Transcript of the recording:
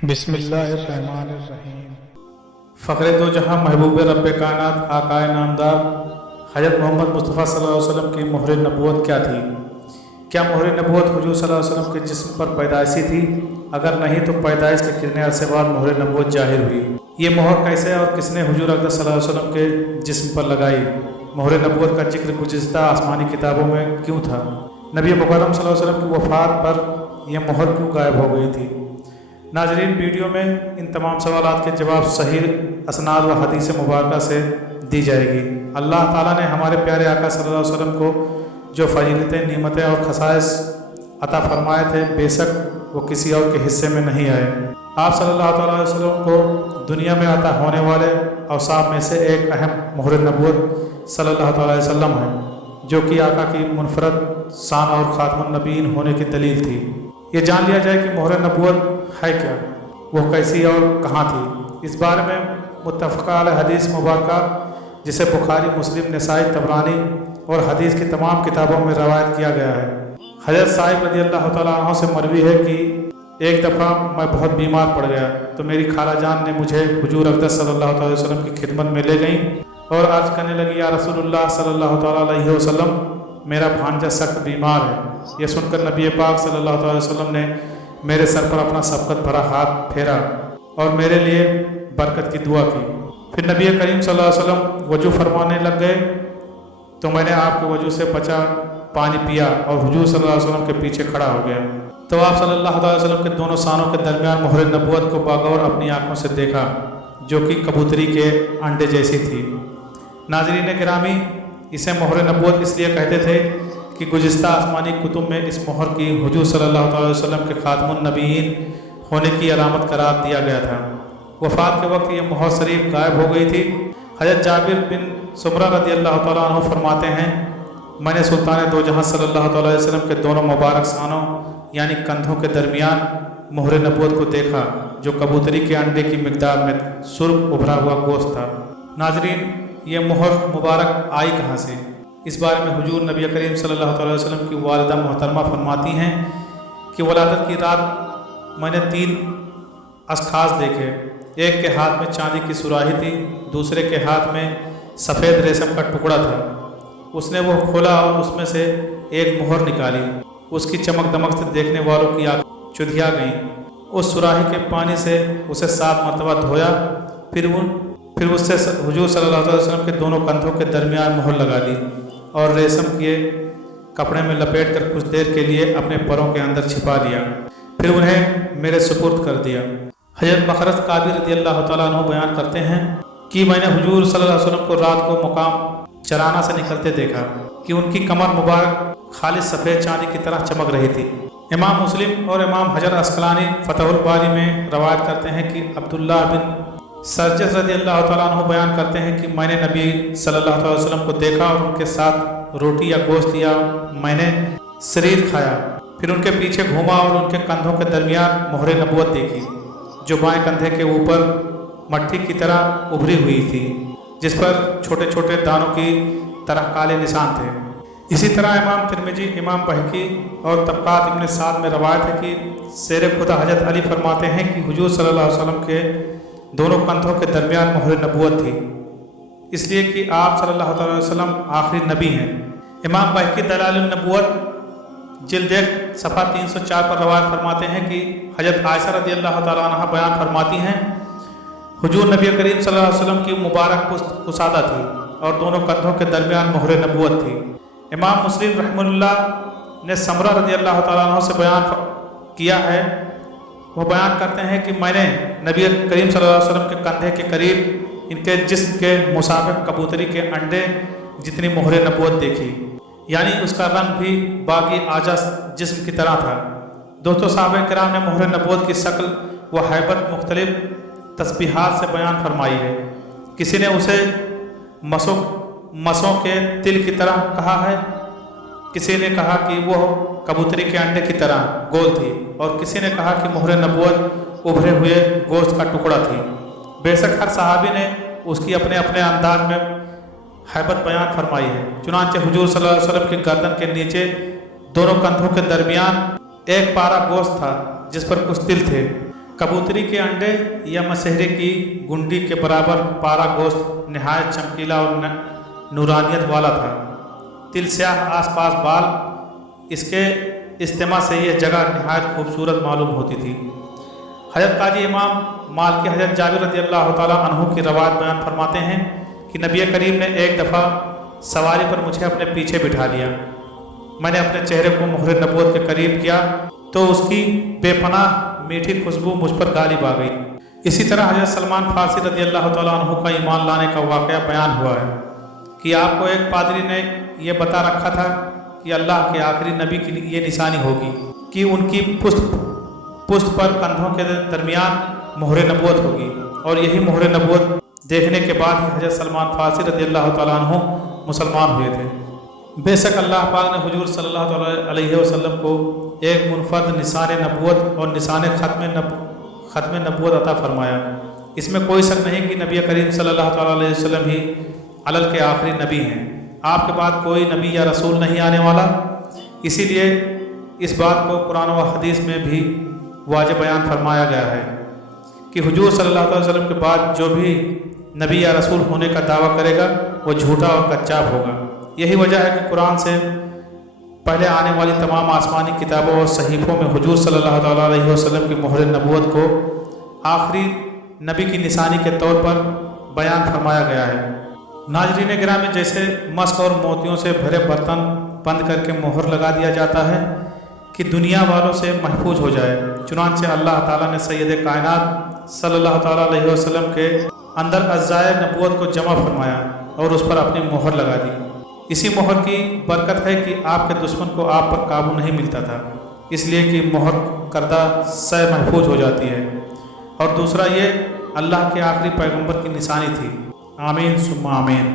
बिस्मिल्लाहिर्रहमानिर्रहीम। फ़ख्र दो जहाँ महबूब रब कायनात आकाए नामदार हज़रत मोहम्मद मुस्तफ़ा सल्लल्लाहु अलैहि वसल्लम की मोहर नबूवत क्या थी? क्या मोहर नबूवत हुजूर सल्लल्लाहु अलैहि वसल्लम के जिस्म पर पैदाइशी थी? अगर नहीं तो पैदाइश के कितने अरसे बाद मोहर नबूवत जाहिर हुई? ये मोहर कैसे और किसने हुजूर अक़दस सल्लल्लाहु अलैहि वसल्लम के जिस्म पर लगाई? मोहर नबूवत का जिक्र गुज़िश्ता आसमानी किताबों में क्यों था? नबी मुकर्रम सल्लल्लाहु अलैहि वसल्लम की वफ़ात पर यह मोहर क्यों गायब हो गई थी? नाज़रीन, वीडियो में इन तमाम सवालात के जवाब सही असनाद व हदीस मुबारक से दी जाएगी। अल्लाह ताला ने हमारे प्यारे आका सल्लल्लाहु अलैहि वसल्लम को जो फजीलतें, नेमतें और खसाइस अता फरमाए थे, बेशक वो किसी और के हिस्से में नहीं आए। आप सल्लल्लाहु अलैहि वसल्लम को दुनिया में अता होने वाले औसाफ में से एक अहम मोहर नबूवत सल्लल्लाहु अलैहि वसल्लम है, जो कि आका की मुनफरद शान और खातमुन नबीयीन होने की दलील थी। ये जान लिया जाए कि मोहर नबूवत है क्या, वह कैसी और कहाँ थी। इस बारे में मुत्तफ़क़ा अलैह हदीस मुबारक, जिसे बुखारी, मुस्लिम, नसाई, तबरानी और हदीस की तमाम किताबों में रवायत किया गया है। हज़रत साहिब रज़ी अल्लाह तआला अन्हु से मरवी है कि एक दफ़ा मैं बहुत बीमार पड़ गया तो मेरी खाला जान ने मुझे हुजूर अक़दस सल्लल्लाहु अलैहि वसल्लम की खिदमत में ले गई और अर्ज़ करने लगी, या रसूलुल्लाह सल्लल्लाहु अलैहि वसल्लम, मेरा भांजा सख्त बीमार है। यह सुनकर नबी पाक सल्लल्लाहु अलैहि वसल्लम ने मेरे सर पर अपना शफ़क़त भरा हाथ फेरा और मेरे लिए बरकत की दुआ की। फिर नबी करीम सल्लल्लाहु अलैहि वसल्लम वजू फरमाने लग गए तो मैंने आपके वजू से बचा पानी पिया और हुजूर सल्लल्लाहु अलैहि वसल्लम के पीछे खड़ा हो गया। तो आप सल्लल्लाहु अलैहि वसल्लम के दोनों सानों के दरमियान मोहर नबूवत को बागौर अपनी आँखों से देखा, जो कि कबूतरी के अंडे जैसी थी। नाज़रीन गिरामी, इसे मोहर नबूवत इसलिए कहते थे कि गुज़िश्ता आसमानी कुतुब में इस मोहर की हुजूर सल्लल्लाहु अलैहि वसल्लम के खातमुन नबीयीन होने की अलामत करार दिया गया था। वफ़ात के वक्त ये मोहर शरीफ गायब हो गई थी। हज़रत जाबिर बिन सुमरा रज़ी अल्लाह तआला अन्हु फरमाते हैं, मैंने सुल्तान दो जहाँ सल्लल्लाहु अलैहि वसल्लम के दोनों मुबारक सानों यानी कंधों के दरमियान मोहर नबूवत को देखा, जो कबूतरी के अंडे की मिकदार में सुर्ख उभरा हुआ गोश्त था। नाज़रीन, ये मोहर मुबारक आई कहाँ से? इस बारे में हुजूर नबी करीम सल्लल्लाहु अलैहि वसल्लम की वालिदा मोहतरमा फरमाती हैं कि वलादत की रात मैंने 3 अशख़ास देखे। एक के हाथ में चांदी की सुराही थी, दूसरे के हाथ में सफ़ेद रेशम का टुकड़ा था। उसने वो खोला और उसमें से एक मोहर निकाली। उसकी चमक दमक से देखने वालों की आँख चुधिया गईं। उस सुराही के पानी से उसे 7 मरतबा धोया, फिर उससे हुजूर सल्लल्लाहु अलैहि वसल्लम के दोनों कंधों के दरमियान मोहर लगा दी और रेशम के कपड़े में लपेट कर कुछ देर के लिए अपने परों के अंदर छिपा लिया, फिर उन्हें मेरे सुपुर्द कर दिया। हज़रत मखरज काबी रज़ी अल्लाह तआला अन्हु बयान करते हैं कि मैंने हुजूर सल्लल्लाहु अलैहि वसल्लम को रात को मुकाम चराना से निकलते देखा कि उनकी कमर मुबारक खालिस सफ़ेद चांदी की तरह चमक रही थी। इमाम मुस्लिम और इमाम हजर अस्कलानी फतहुल बारी में रवायत करते हैं कि अब्दुल्लाह बिन सरजस रज़ी अल्लाह तआला अन्हु बयान करते हैं कि मैंने नबी सल्लल्लाहु अलैहि वसल्लम को देखा और उनके साथ रोटी या गोश्त या मैंने शरीर खाया। फिर उनके पीछे घूमा और उनके कंधों के दरमियान मोहर नबूवत देखी, जो बाएं कंधे के ऊपर मट्टी की तरह उभरी हुई थी, जिस पर छोटे छोटे दानों की तरह काले निशान थे। इसी तरह इमाम तिरमिजी, इमाम बहकी और तबक़ात इब्न साद में रवायत है कि शेर खुदा हज़रत अली फरमाते हैं कि हुजूर सल्लल्लाहु अलैहि वसल्लम के दोनों कंधों के दरमियान मोहर नबूवत थी, इसलिए कि आप सल्लल्लाहु अलैहि वसल्लम आखिरी नबी हैं। इमाम बहकी दलाइल नबूवत जिल्द 1 सफ़ा 304 पर रवायत फरमाते हैं कि हज़रत आयशा रज़ी अल्लाह तआला अन्हा बयान फरमाती हैं, हुजूर नबी करीम सल्लल्लाहु अलैहि वसल्लम की मुबारक कुसादा थी और दोनों कंधों के दरमियान मोहर नबूवत थी। इमाम मुस्लिम रहमतुल्लाह ने समरा रज़ी अल्लाह तआला अन्हु से बयान किया है, वो बयान करते हैं कि मैंने नबी करीम सल्लल्लाहु अलैहि वसल्लम के कंधे के करीब इनके जिस्म के मुसाबिक कबूतरी के अंडे जितनी मोहर नबूवत देखी, यानी उसका रंग भी बागी आजा जिस्म की तरह था। दोस्तों, सहाबा किराम ने मोहर नबूवत की शक्ल व हैबत मुख्तलिफ तस्बीहात से बयान फरमाई है। किसी ने उसे मसों के तिल की तरह कहा है, किसी ने कहा कि वह कबूतरी के अंडे की तरह गोल थी और किसी ने कहा कि मोहर नबूवत उभरे हुए गोश्त का टुकड़ा थी। बेशक हर सहाबी ने उसकी अपने अपने अंदाज में हैबत बयान फरमाई है। चुनांचे हुजूर सल्लल्लाहु अलैहि वसल्लम की गर्दन के नीचे दोनों कंधों के दरमियान एक पारा गोश्त था, जिस पर कुछ तिल थे। कबूतरी के अंडे या मसहरे की गुंडी के बराबर पारा गोश्त नहायत चमकीला और नूरानियत वाला था। तिल स्याह आसपास बाल, इसके इस्तेमाल से यह जगह नहायत खूबसूरत मालूम होती थी। हज़रत काजी इमाम मालिकी हज़रत जाबिर रज़ियल्लाहु ताला अन्हु की रवायत बयान फरमाते हैं कि नबी करीम ने एक दफ़ा सवारी पर मुझे अपने पीछे बिठा लिया। मैंने अपने चेहरे को मोहर नबूवत के करीब किया तो उसकी बेपनाह मीठी खुशबू मुझ पर गालिब आ गई। इसी तरह हज़रत सलमान फारसी रज़ियल्लाहु ताला अन्हु का ईमान लाने का वाक़या बयान हुआ है कि आपको एक पादरी ने यह बता रखा था कि अल्लाह के आखिरी नबी की ये निशानी होगी कि उनकी पुश्त पर कंधों के दरमियान मोहर नबूवत होगी, और यही मोहर नबूवत देखने के बाद ही हज़रत सलमान फारसी रज़ियल्लाहु ताला अन्हु मुसलमान हुए थे। बेशक अल्लाह पाक ने हुजूर सल्लल्लाहु अलैहि वसल्लम को एक मुनफरद निशान नबूवत और निशान ख़त्म नबूवत अता फरमाया। इसमें कोई शक नहीं कि नबी करीम सल्लल्लाहु अलैहि वसल्लम ही अलल के आखिरी नबी हैं। आपके बाद कोई नबी या रसूल नहीं आने वाला। इसीलिए इस बात को कुरान व हदीस में भी वाज़ेह बयान फरमाया गया है कि हुजूर सल्लल्लाहु अलैहि वसल्लम के बाद जो भी नबी या रसूल होने का दावा करेगा वो झूठा और कच्चाब होगा। यही वजह है कि कुरान से पहले आने वाली तमाम आसमानी किताबों और सहीफ़ों में हुजूर सल्लल्लाहु अलैहि वसल्लम की मोहर नबूवत को आखिरी नबी की निशानी के तौर पर बयान फरमाया गया है। नाज़रीन गिरामी, जैसे मस्क और मोतियों से भरे बर्तन बंद करके मोहर लगा दिया जाता है कि दुनिया वालों से महफूज हो जाए, चुनांचे अल्लाह ताला ने सैयद कायनात सल्लल्लाहु अलैहि वसल्लम के अंदर अज़ाए नबूवत को जमा फरमाया और उस पर अपनी मोहर लगा दी। इसी मोहर की बरकत है कि आपके दुश्मन को आप पर काबू नहीं मिलता था, इसलिए कि मोहर करदा सै महफूज हो जाती है। और दूसरा ये अल्लाह के आखिरी पैगंबर की निशानी थी। आमीन सुम्मा आमीन।